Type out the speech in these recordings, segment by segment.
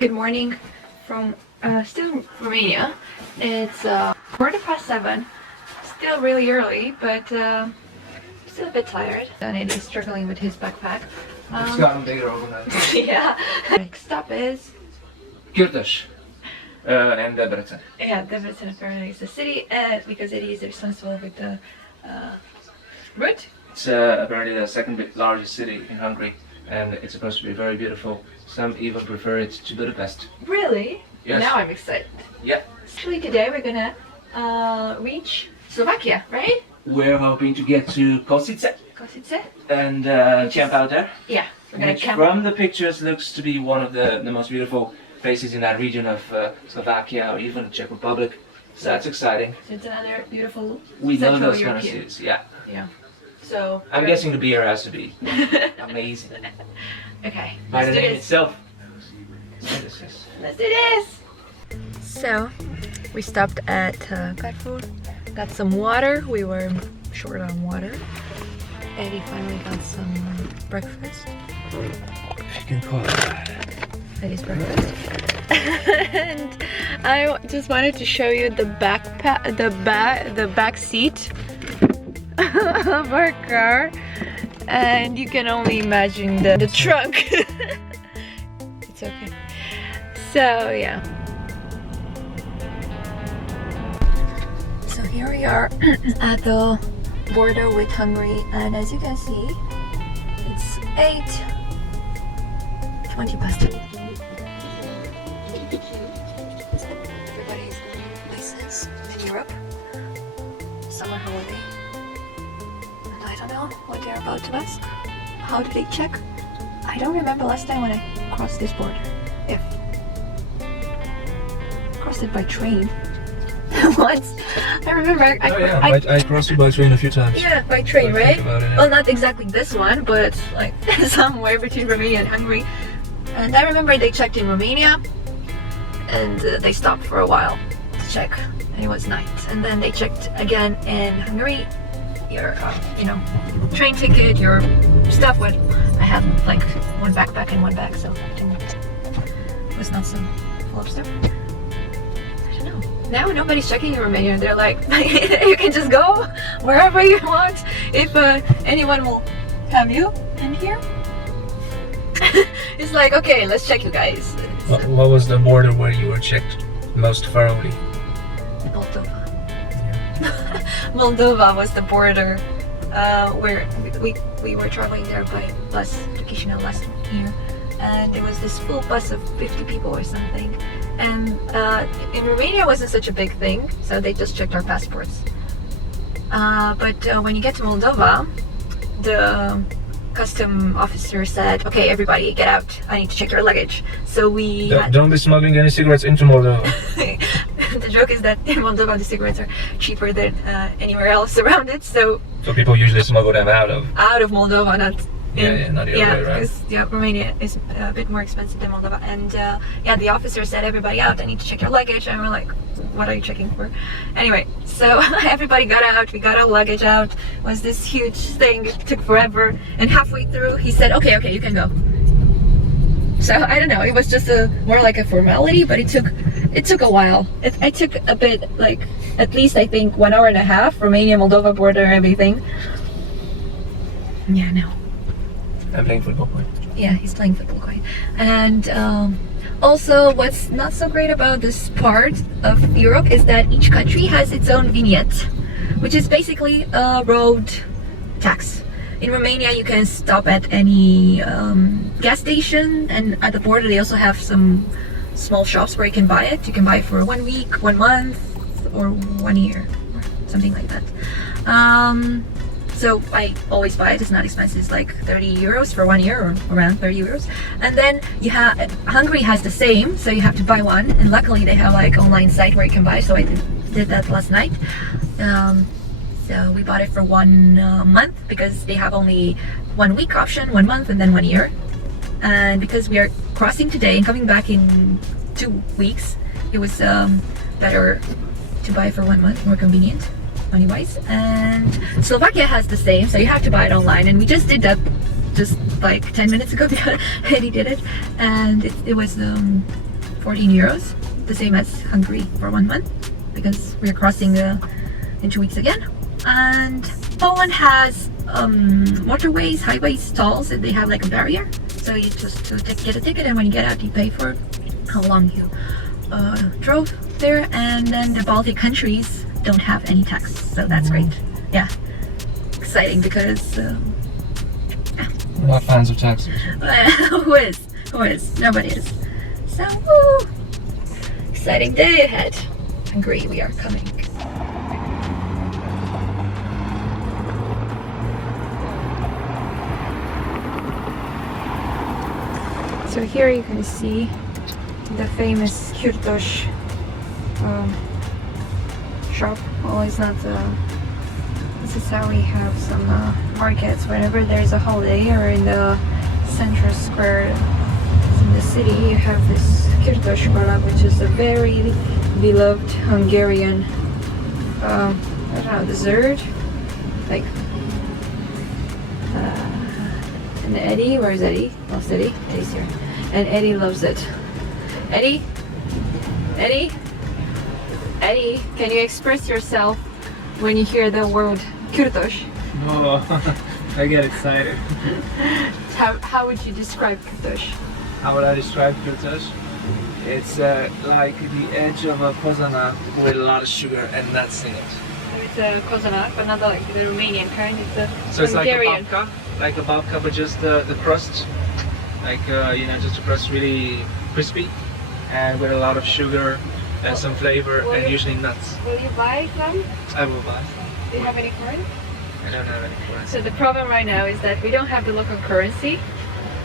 Good morning from still Romania. It's 7:15. Still really early, but still a bit tired. And it is struggling with his backpack. It's gotten bigger overnight. Yeah. Next stop is Košice and Debrecen. yeah, Debrecen apparently is the city, because it is responsible with the route. It's apparently the second largest city in Hungary, and it's supposed to be very beautiful. Some even prefer it to Budapest. Really? Yes. Now I'm excited. Yeah. Actually, today we're gonna reach Slovakia, right? We're hoping to get to Košice Košice? and camp out there. Yeah, we're gonna Which camp. from the pictures looks to be one of the most beautiful places in that region of Slovakia or even the Czech Republic. So that's exciting. So it's another beautiful We know Central those kind of European. cities, yeah. Yeah. So I'm guessing the beer has to be amazing. Okay. By the Let's do name this. itself. Let's do this. So we stopped at Carrefour, got some water. We were short on water, and we finally got some breakfast. If you can call it that. That is breakfast. And I just wanted to show you the back seat of our car, and you can only imagine the trunk. It's okay. So yeah. So here we are at the border with Hungary, and as you can see, it's 8:20 past. Everybody's places in Europe. Summer holiday. And I don't know what they're about to ask. How do they check? I don't remember last time when I crossed this border. If crossed it by train once. I remember I crossed it by train a few times. yeah, by train, I think right? about it, yeah. Well, not exactly this one, but like somewhere between Romania and Hungary. And I remember they checked in Romania, and they stopped for a while to check, and it was night. And then they checked again in Hungary. Your, train ticket, your stuff. What I had like one backpack and one bag, so it was not so full of stuff. I don't know. Now nobody's checking in Romania. They're like, you can just go wherever you want. If anyone will have you in here, it's like, okay, let's check you guys. What was the border where you were checked most thoroughly? Moldova. Moldova was the border where we were traveling there by bus to Chisinau last year, and there was this full bus of 50 people or something. And in Romania it wasn't such a big thing, so they just checked our passports. But when you get to Moldova, the custom officer said, okay, everybody get out, I need to check your luggage. So we Don't be smuggling any cigarettes into Moldova. the joke is that in Moldova the cigarettes are cheaper than anywhere else around it, so people usually smuggle them out of Moldova, not not the other way around. because Romania is a bit more expensive than Moldova. And the officer said, everybody out, I need to check your luggage. And we're like, what are you checking for? Anyway, so everybody got out, we got our luggage out. It was this huge thing, it took forever, and halfway through he said, okay, you can go. So I don't know, it was just more like a formality, but it took a while. It took a bit, like at least I think 1 hour and a half, Romania, Moldova border, everything. Yeah, no. I'm playing football. Yeah, he's playing football quite. And also, what's not so great about this part of Europe is that each country has its own vignette, which is basically a road tax. In Romania, you can stop at any gas station, and at the border they also have some small shops where you can buy it. You can buy it for 1 week, 1 month, or 1 year, or something like that. So I always buy it. It's not expensive. It's like 30 euros for 1 year, or around 30 euros. And then you have Hungary has the same, so you have to buy one. And luckily they have like online site where you can buy. So I did that last night. So we bought it for 1 month because they have only 1 week option, 1 month, and then 1 year. And because we are crossing today and coming back in 2 weeks, it was better to buy for 1 month, more convenient. Money-wise. And Slovakia has the same, so you have to buy it online, and we just did that just like 10 minutes ago. Eddie did it, and it was 14 euros, the same as Hungary for 1 month, because we're crossing in 2 weeks again. And Poland has motorways, highways, tolls, and they have like a barrier. So you just get a ticket, and when you get out, you pay for how long you drove there. And then the Baltic countries don't have any tax, so that's great. Yeah, exciting because We're not fans of taxis. who is? Who is? Nobody is. So, woo! Exciting day ahead. Hungary, we are coming. So here you can see the famous Kürtös shop. Well, it's not. This is how we have some markets whenever there's a holiday, or in the central square in the city. You have this Kürtös shop, which is a very beloved Hungarian, I don't know, dessert. Like, and Eddie, where's Eddie? Loves Eddie. Eddie's here. And Eddie loves it. Eddie? Eddie? Eddie, can you express yourself when you hear the word Kürtös? Oh, I get excited. How would you describe Kürtös? How would I describe Kürtös? It's like the edge of a kozana with a lot of sugar and nuts in it. It's a kozana, but not like the Romanian kind. It's a So it's Hungarian. like a babka, but just the crust, like you know, just the crust really crispy, and with a lot of sugar and some flavor, and usually nuts. Will you buy some? I will buy. Do you have any current? I don't have any currency. So the problem right now is that we don't have the local currency.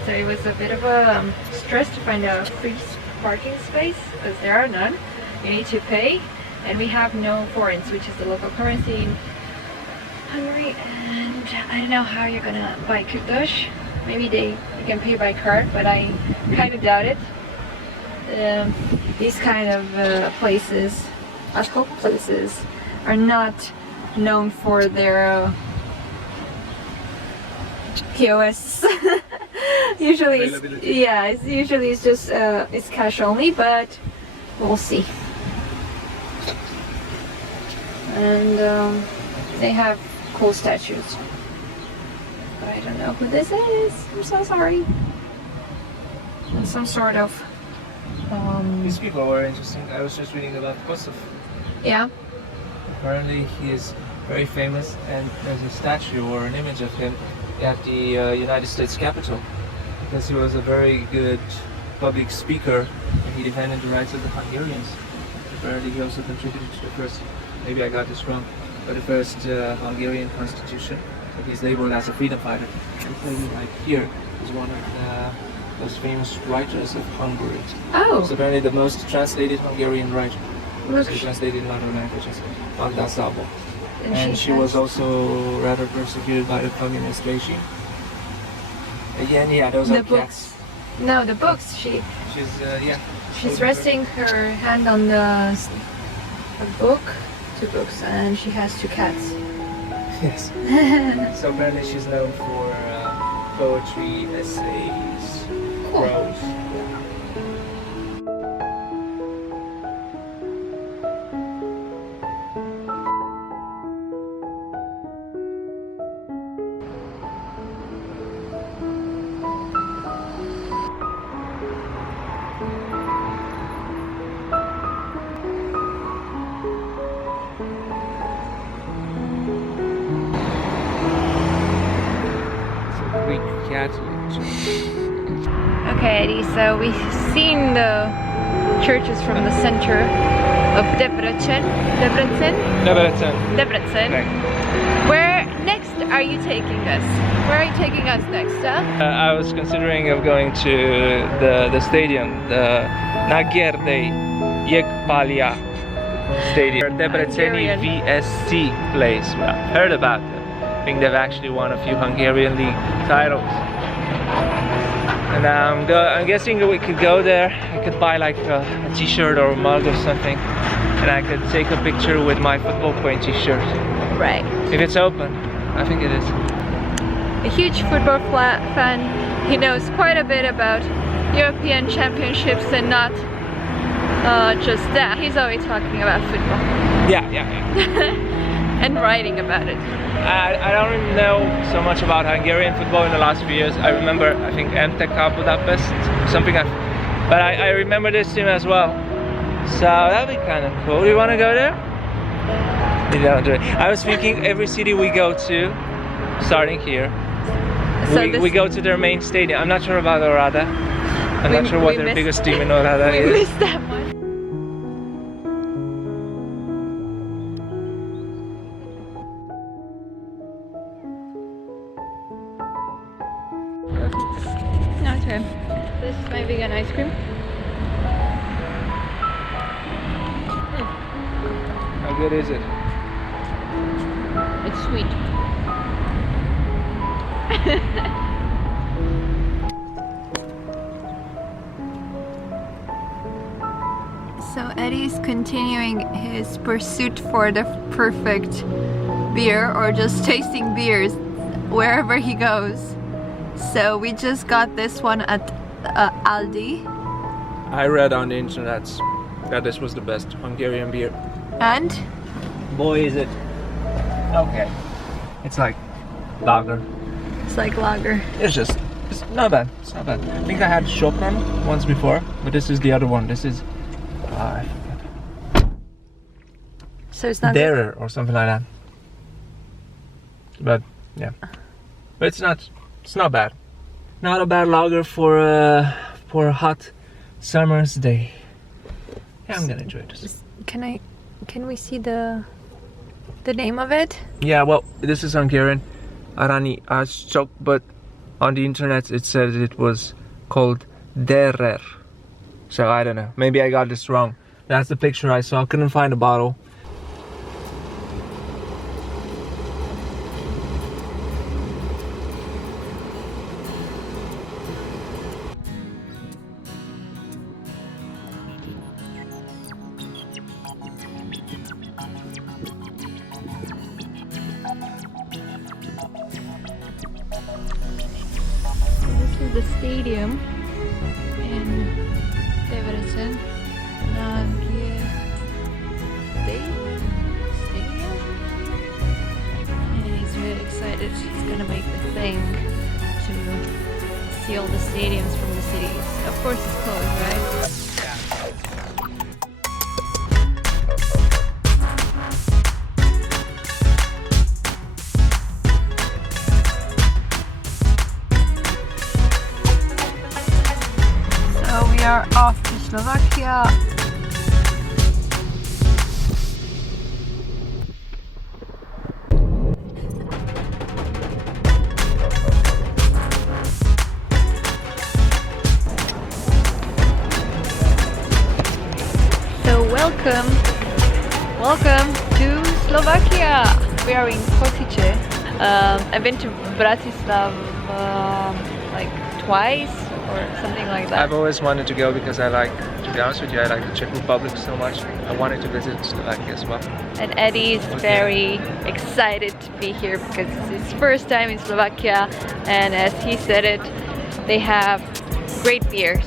So it was a bit of a stress to find a free parking space, because there are none. You need to pay, and we have no forints, which is the local currency in Hungary. And I don't know how you're gonna buy Kürtös. Maybe you can pay by card, but I kind of doubt it. These kind of places, ad-hoc places, are not known for their POS. Usually, it's just it's cash only, but we'll see. And they have cool statues. But I don't know who this is. I'm so sorry. Some sort of. These people were interesting. I was just reading about Kosovo. Yeah. Apparently he is very famous, and there's a statue or an image of him at the United States Capitol, because he was a very good public speaker, and he defended the rights of the Hungarians. Apparently he also contributed to the first, maybe I got this wrong, but the first Hungarian constitution. But he's labeled as a freedom fighter. And maybe like here is one of the most famous writers of Hungary. Oh. It's apparently the most translated Hungarian writer. Look. She translated in a lot of languages. Magda Szabo. And she has- was also rather persecuted by the communist regime. Again, yeah, those The are books. cats. No, the books. She's yeah. She's resting her hand on a book, 2 books, and she has 2 cats. Yes. So apparently she's known for poetry, essays, prose. Greek Catholic church. Okay, Eddie, so we've seen the churches from the center of Debrecen. Debrecen. Where next are you taking us? Where are you taking us next, huh? I was considering of going to the stadium, the Nagyerdei Jégpálya Stadium. Debreceni Hungarian. VSC place. I've heard about them. I think they've actually won a few Hungarian league titles. And I'm guessing we could go there. I could buy like a t-shirt or a mug or something, and I could take a picture with my football point t-shirt. Right. If it's open, I think it is. A huge football fan. He knows quite a bit about European championships and not just that. He's always talking about football Yeah. and writing about it. I don't really know so much about Hungarian football in the last few years. I remember, I think MTK Budapest, something but I remember this team as well. So that'd be kind of cool. Do you want to go there? You don't do it. I was thinking every city we go to, starting here, So we go to their main stadium. I'm not sure about Oradea. I'm not sure what their biggest team in Oradea we is. missed that one. Okay. This is my vegan ice cream. How good is it? It's sweet. So Eddie's continuing his pursuit for the perfect beer, or just tasting beers wherever he goes. So we just got this one at Aldi. I read on the internet that this was the best Hungarian beer. And Boy, is it okay. It's like lager. it's like lager. It's not bad. It's not bad. I think I had Chopin once before, but this is the other one. This is I forget. So it's not good? Derer or something like that. But yeah, but it's not bad. Not a bad lager for a hot summer's day. Yeah, I'm gonna enjoy this. Can we see the name of it? Yeah, well, this is Hungarian, Arany Azsok, but on the internet it says it was called Derer. So I don't know. Maybe I got this wrong. That's the picture I saw. Couldn't find a bottle. This is the stadium in Debrecen. Stadium. And he's really excited. He's gonna make the thing to see all the stadiums from the cities. Of course it's closed, right? We are off to Slovakia. So welcome to Slovakia. We are in Košice. I've been to Bratislava like twice or something like that. I've always wanted to go because to be honest with you, I like the Czech Republic so much. I wanted to visit Slovakia as well. And Eddie is very excited to be here because it's his first time in Slovakia, and as he said it, they have great beers.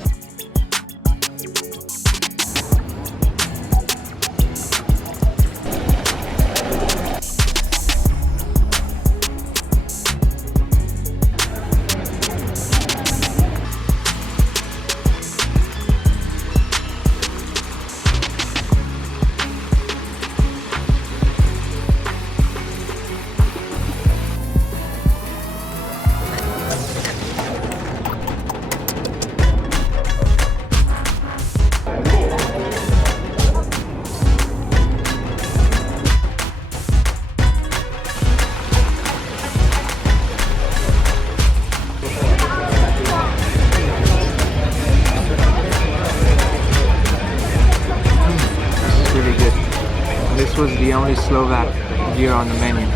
This was the only Slovak beer on the menu. It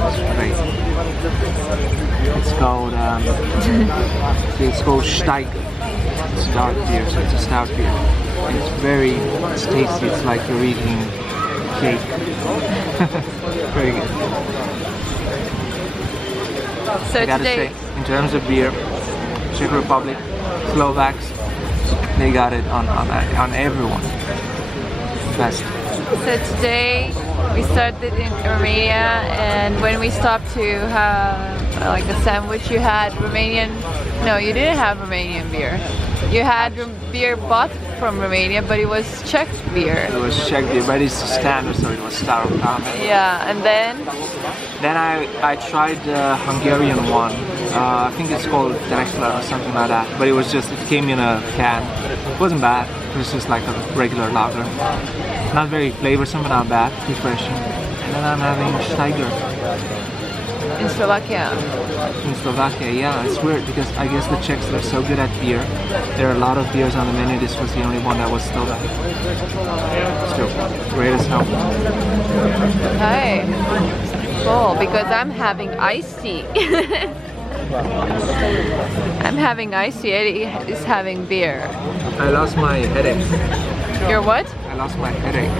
was great. It's called Steig. It's dark beer, so it's a stout beer. And it's tasty. It's like you're eating cake. Very good. So I gotta today, say, in terms of beer, Czech Republic, Slovaks, they got it on everyone. Best. So today we started in Romania, and when we stopped to have like a sandwich, you had Romanian. No, you didn't have Romanian beer. You had beer bought from Romania, but it was Czech beer. It was Czech beer, but it's standard, so it was Staropramen. Yeah, and then I tried the Hungarian one. I think it's called Debrecen or something like that. But it came in a can. It wasn't bad. It was just like a regular lager. Not very flavorsome, but not bad. Refreshing. And then I'm having Steiger. in Slovakia. In Slovakia, yeah, it's weird because I guess the Czechs are so good at beer. There are a lot of beers on the menu. This was the only one that was still great as hell. Hi. Cool, because I'm having iced tea. I'm having iced tea. Eddie is having beer. I lost my headache. Your what? I lost my headache.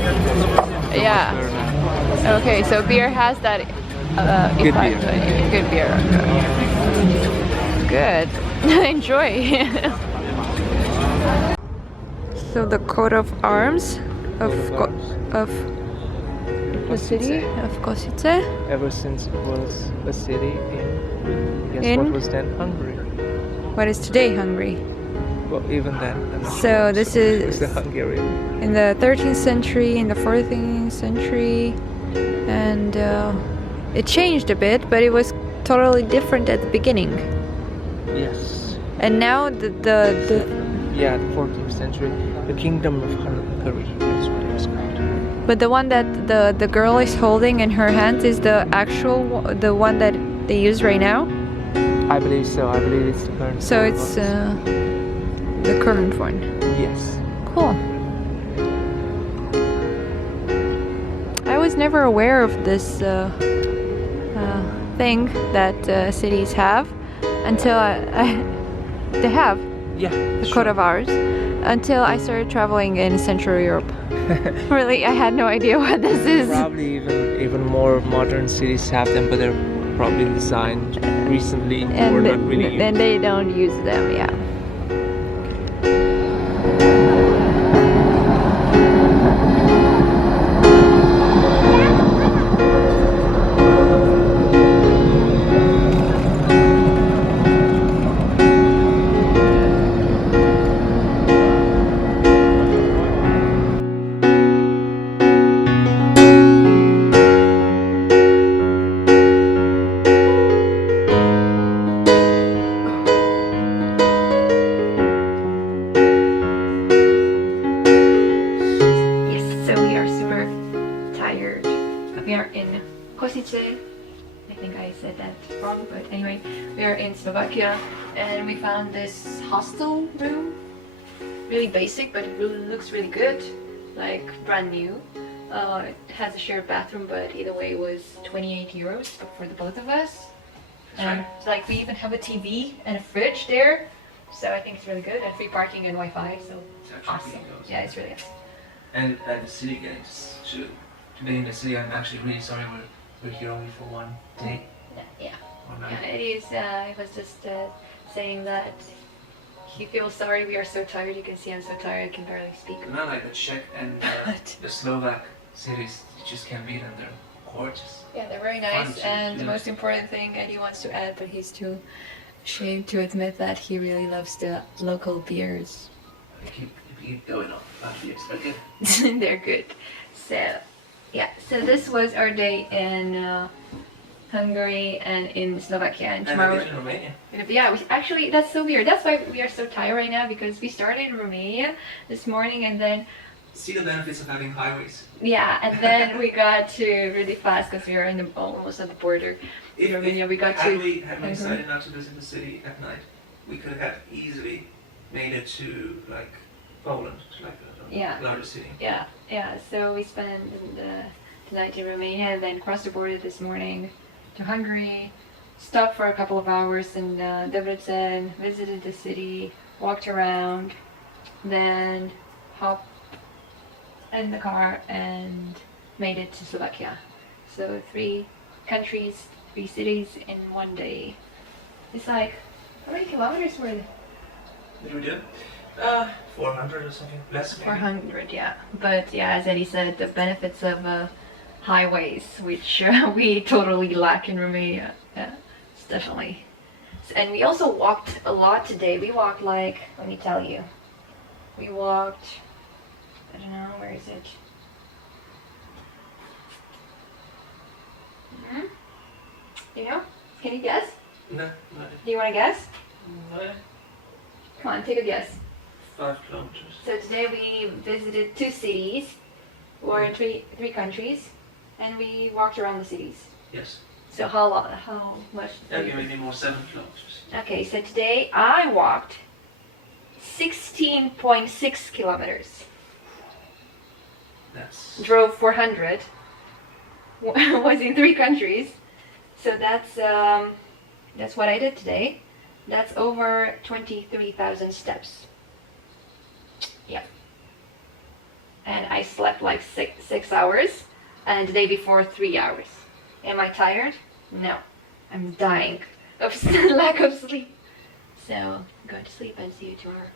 Yeah. Okay, so beer has that Good effect. beer. Good beer. Good. Enjoy. So the coat of arms of the city of Košice. Ever since it was a city in what was then Hungary. What is today Hungary? Well, even then. I'm not So sure. this It is was the Hungarian. in the 13th century, in the 14th century, and it changed a bit, but it was totally different at the beginning. Yes. And now the Yeah, the 14th century, the Kingdom of Hungary is what it was called. but the one that the girl is holding in her hand is the the one that they use right now. I believe so. I believe it's the current. So it's the current one. Yes. Cool. I was never aware of this thing that cities have until they have Yeah. the coat of ours until I started traveling in Central Europe. Really, I had no idea what this is. Probably even more modern cities have them, but they're probably designed recently or not really used. And they don't use them, yeah. We are in Košice. I think I said that wrong, but anyway, we are in Slovakia and we found this hostel room. Really basic, but it really looks really good, like brand new. It has a shared bathroom, but either way it was 28 euros for the both of us. And like we even have a TV and a fridge there, so I think it's really good, and free parking and Wi-Fi, so awesome. Yeah, it's really awesome. And the city guys should. Today in the city, I'm actually really sorry we're here only for one day. Yeah. One night. Yeah, it is. He was just saying that he feels sorry. We are so tired. You can see I'm so tired. I can barely speak. Not like the Czech and the Slovak cities. You just can't beat them. They're gorgeous. Yeah, they're very nice. Fun, And the yeah. most important thing Eddie wants to add, but he's too ashamed to admit that he really loves the local beers. We keep going on. Beers, they're good. They're good. So. Yeah, so this was our day in Hungary and in Slovakia, and tomorrow. And in Romania. Yeah, actually that's so weird. That's why we are so tired right now, because we started in Romania this morning and then. See the benefits of having highways. Yeah, and then we got to really fast because we were almost at the border. In Romania, we got had to. we decided not to visit the city at night, we could have easily made it to like Poland, to like a larger city. Yeah. So we spent the night in Romania and then crossed the border this morning to Hungary. Stopped for a couple of hours in Debrecen, visited the city, walked around, then hopped in the car and made it to Slovakia. So 3 countries, 3 cities in one day. It's like, how many kilometers were there? Did we do? 400 or something. Less maybe. 400, yeah. But yeah, as Eddie said, the benefits of highways, which we totally lack in Romania. Yeah, it's definitely. And we also walked a lot today. We walked like, let me tell you, we walked, I don't know, where is it? Hmm? You know? Can you guess? No, no. Do you want to guess? No. Come on, take a guess. 5 kilometers. So today we visited 2 cities, or in three countries, and we walked around the cities. Yes. So how much? Okay, maybe more 7 kilometers. Okay, so today I walked 16.6 kilometers. That's Drove 400. Was in 3 countries. So that's what I did today. That's over 23,000 steps. Yeah. And I slept like 6 hours, and the day before 3 hours. Am I tired? No. I'm dying of lack of sleep. So, go to sleep and see you tomorrow.